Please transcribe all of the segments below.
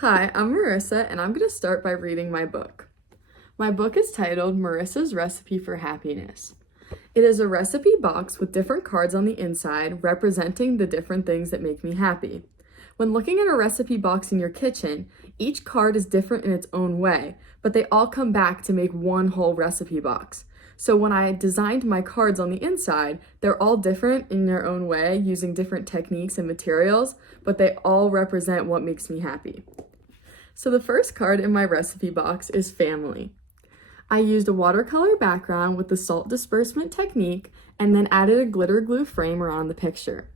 Hi, I'm Marissa, and I'm going to start by reading my book. My book is titled Marissa's Recipe for Happiness. It is a recipe box with different cards on the inside representing the different things that make me happy. When looking at a recipe box in your kitchen, each card is different in its own way, but they all come back to make one whole recipe box. So when I designed my cards on the inside, they're all different in their own way using different techniques and materials, but they all represent what makes me happy. So the first card in my recipe box is family. I used a watercolor background with the salt disbursement technique and then added a glitter glue frame around the picture.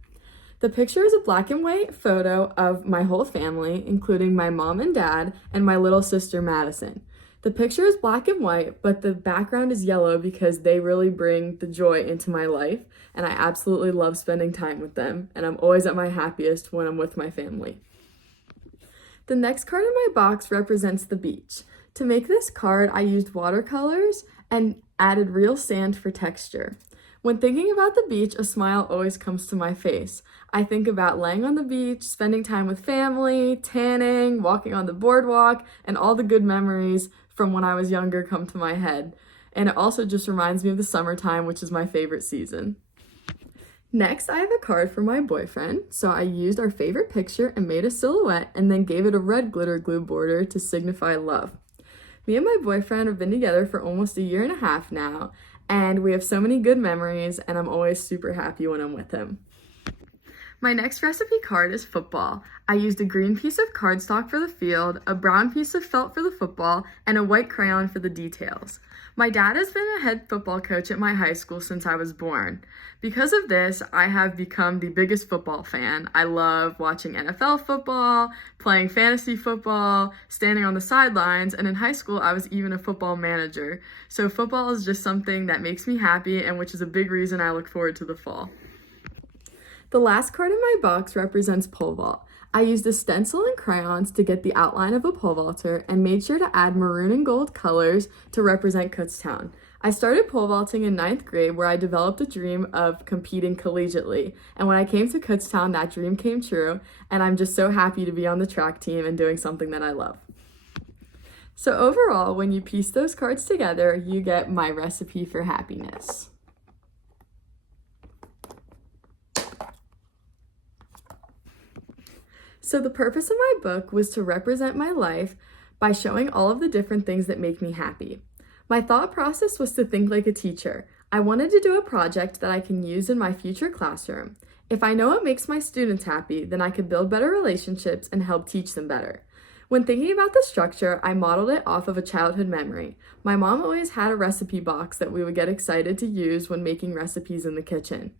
The picture is a black and white photo of my whole family, including my mom and dad and my little sister Madison. The picture is black and white, but the background is yellow because they really bring the joy into my life, and I absolutely love spending time with them, and I'm always at my happiest when I'm with my family. The next card in my box represents the beach. To make this card, I used watercolors and added real sand for texture. When thinking about the beach, a smile always comes to my face. I think about laying on the beach, spending time with family, tanning, walking on the boardwalk, and all the good memories from when I was younger come to my head. And it also just reminds me of the summertime, which is my favorite season. Next, I have a card for my boyfriend, so I used our favorite picture and made a silhouette and then gave it a red glitter glue border to signify love. Me and my boyfriend have been together for almost 1.5 years now, and we have so many good memories, and I'm always super happy when I'm with him. My next recipe card is football. I used a green piece of cardstock for the field, a brown piece of felt for the football, and a white crayon for the details. My dad has been a head football coach at my high school since I was born. Because of this, I have become the biggest football fan. I love watching NFL football, playing fantasy football, standing on the sidelines, and in high school, I was even a football manager. So football is just something that makes me happy and which is a big reason I look forward to the fall. The last card in my box represents pole vault. I used a stencil and crayons to get the outline of a pole vaulter and made sure to add maroon and gold colors to represent Kutztown. I started pole vaulting in 9th grade where I developed a dream of competing collegiately. And when I came to Kutztown, that dream came true, and I'm just so happy to be on the track team and doing something that I love. So overall, when you piece those cards together, you get my recipe for happiness. So the purpose of my book was to represent my life by showing all of the different things that make me happy. My thought process was to think like a teacher. I wanted to do a project that I can use in my future classroom. If I know what makes my students happy, then I could build better relationships and help teach them better. When thinking about the structure, I modeled it off of a childhood memory. My mom always had a recipe box that we would get excited to use when making recipes in the kitchen.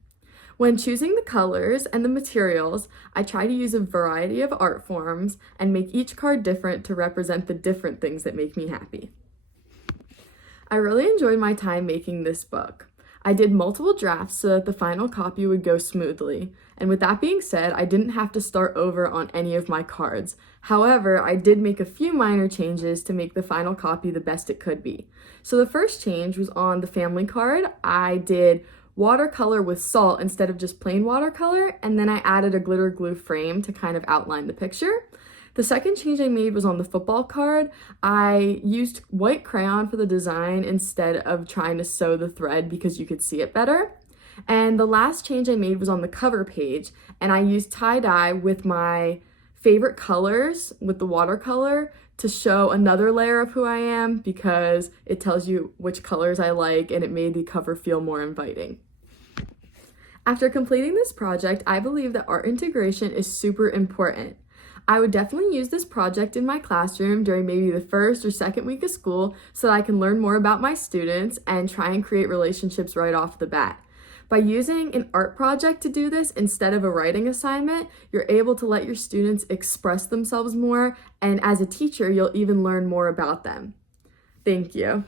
When choosing the colors and the materials, I try to use a variety of art forms and make each card different to represent the different things that make me happy. I really enjoyed my time making this book. I did multiple drafts so that the final copy would go smoothly. And with that being said, I didn't have to start over on any of my cards. However, I did make a few minor changes to make the final copy the best it could be. So the first change was on the family card. I did watercolor with salt instead of just plain watercolor, and then I added a glitter glue frame to kind of outline the picture. The second change I made was on the football card. I used white crayon for the design instead of trying to sew the thread because you could see it better. And the last change I made was on the cover page, and I used tie-dye with my favorite colors with the watercolor to show another layer of who I am because it tells you which colors I like, and it made the cover feel more inviting. After completing this project, I believe that art integration is super important. I would definitely use this project in my classroom during maybe the first or second week of school so that I can learn more about my students and try and create relationships right off the bat. By using an art project to do this instead of a writing assignment, you're able to let your students express themselves more, and as a teacher, you'll even learn more about them. Thank you.